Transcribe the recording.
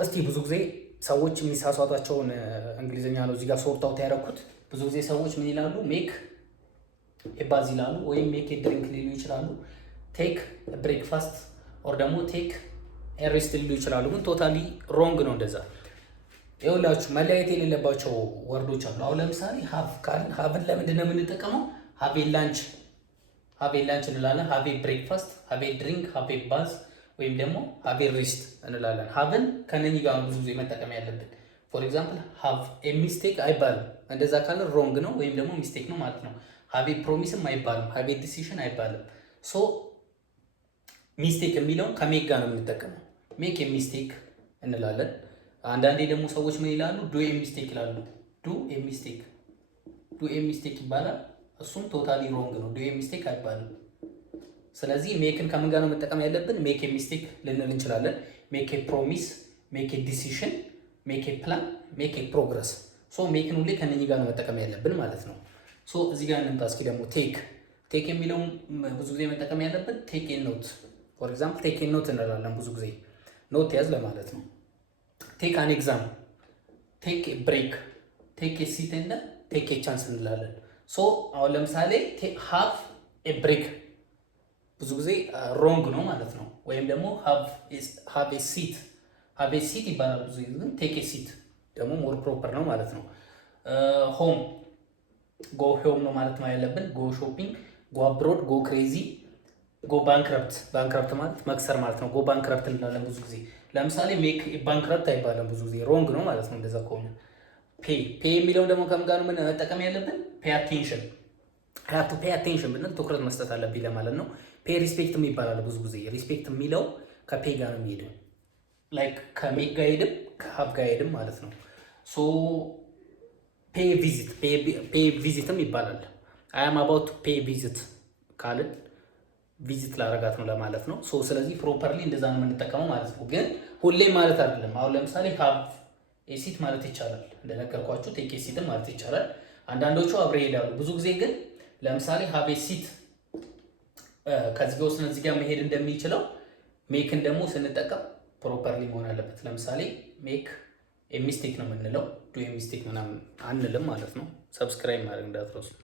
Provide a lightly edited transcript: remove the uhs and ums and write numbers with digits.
እስቲ ብዙ ጊዜ ሰዎች የሚሳሳቷቸውን እንግሊዝኛ ነው እዚህ ጋር ሶርት አውት ያደረኩት። ብዙ ጊዜ ሰዎች ምን ይላሉ? ሜክ ኤባዝ ይላሉ ወይም ሜክ ድሪንክ ሊሉ ይችላሉ። ቴክ ብሬክፋስት ኦር ደግሞ ቴክ ኤሬስት ሊሉ ይችላሉ። ግን ቶታሊ ሮንግ ነው እንደዛ። ይኸውላችሁ መለያየት የሌለባቸው ወርዶች አሉ። አሁን ለምሳሌ ሀቭ ካልን ሀቭን ለምንድን ነው የምንጠቀመው? ሀቬ ላንች እንላለን። ሀቬ ብሬክፋስት፣ ሀቬ ድሪንክ፣ ሀቬ ባዝ ወይም ደግሞ ሀቬ ሬስት እንላለን። ሀቭን ከነኚህ ጋር ብዙ ጊዜ መጠቀም ያለብን። ፎር ኤግዛምፕል ሀቭ ኤ ሚስቴክ አይባልም። እንደዛ ካለ ሮንግ ነው ወይም ደግሞ ሚስቴክ ነው ማለት ነው። ሀቬ ፕሮሚስም አይባልም። ሀቬ ዲሲሽን አይባልም። ሶ ሚስቴክ የሚለውን ከሜክ ጋር ነው የምንጠቀመው። ሜክ ኤ ሚስቴክ እንላለን። አንዳንዴ ደግሞ ሰዎች ምን ይላሉ? ዱ ኤ ሚስቴክ ይላሉ። ዱ ኤ ሚስቴክ ይባላል። እሱም ቶታሊ ሮንግ ነው። ዱ ኤ ሚስቴክ አይባልም። ስለዚህ ሜክን ከምን ጋር ነው መጠቀም ያለብን? ሜክ ኤ ሚስቴክ ልንል እንችላለን። ሜክ ኤ ፕሮሚስ፣ ሜክ ኤ ዲሲሽን፣ ሜክ ኤ ፕላን፣ ሜክ ኤ ፕሮግረስ። ሶ ሜክን ሁሌ ከነኚህ ጋር ነው መጠቀም ያለብን ማለት ነው። ሶ እዚህ ጋር እንምጣ እስኪ ደግሞ ቴክ የሚለውን ብዙ ጊዜ መጠቀም ያለብን ቴክ ኤ ኖት። ፎር ኤግዛምፕል ቴክ ኤ ኖት እንላለን። ብዙ ጊዜ ኖት ያዝ ለማለት ነው። ቴክ አን ኤግዛም፣ ቴክ ኤ ብሬክ፣ ቴክ ኤ ሲት እና ቴክ ኤ ቻንስ እንላለን። ሶ አሁን ለምሳሌ ሃቭ ኤ ብሬክ ብዙ ጊዜ ሮንግ ነው ማለት ነው። ወይም ደግሞ ሃቭ ኤ ሲት ይባላል ብዙ ጊዜ፣ ግን ቴክ ኤ ሲት ደግሞ ሞር ፕሮፐር ነው ማለት ነው። ሆም ጎ ሆም ነው ማለት ነው ያለብን። ጎ ሾፒንግ፣ ጎ አብሮድ፣ ጎ ክሬዚ፣ ጎ ባንክረፕት ማለት መክሰር ማለት ነው። ጎ ባንክረፕት እንላለን ብዙ ጊዜ። ለምሳሌ ሜክ ባንክረፕት አይባልም ብዙ ጊዜ፣ ሮንግ ነው ማለት ነው እንደዛ ከሆነ። ፔይ የሚለውን ደግሞ ከምን ጋር ነው መጠቀም ያለብን? ፔይ አቴንሽን። ሀያቱ ፔይ አቴንሽን ብንል ትኩረት መስጠት አለብኝ ለማለት ነው። ፔይ ሪስፔክት ይባላል ብዙ ጊዜ። ሪስፔክት የሚለው ከፔይ ጋር ነው የሚሄደው። ላይክ ከሜክ ጋር ሄድም ከሀብ ጋር ሄድም ማለት ነው። ሶ ፔይ ቪዚትም ይባላል። አይ አም አባውት ፔይ ቪዚት ካልን ቪዚት ላረጋት ነው ለማለት ነው። ሶ ስለዚህ ፕሮፐርሊ እንደዛ ነው የምንጠቀመው ማለት ነው። ግን ሁሌም ማለት አይደለም። አሁን ለምሳሌ ሀብ ኤሲት ማለት ይቻላል፣ እንደነገርኳችሁ ቴክ ኤሲትም ማለት ይቻላል። አንዳንዶቹ አብረው ይሄዳሉ። ብዙ ጊዜ ግን ለምሳሌ ሀብ ኤሲት ከዚህ ጋር እዚህ ጋር መሄድ እንደሚችለው ሜክን ደግሞ ስንጠቀም ፕሮፐርሊ መሆን አለበት። ለምሳሌ ሜክ ኤ ሚስቴክ ነው የምንለው፣ ዱ ኤ ሚስቴክ ምናምን አንልም ማለት ነው። ሰብስክራይብ ማድረግ እንዳትረሱ።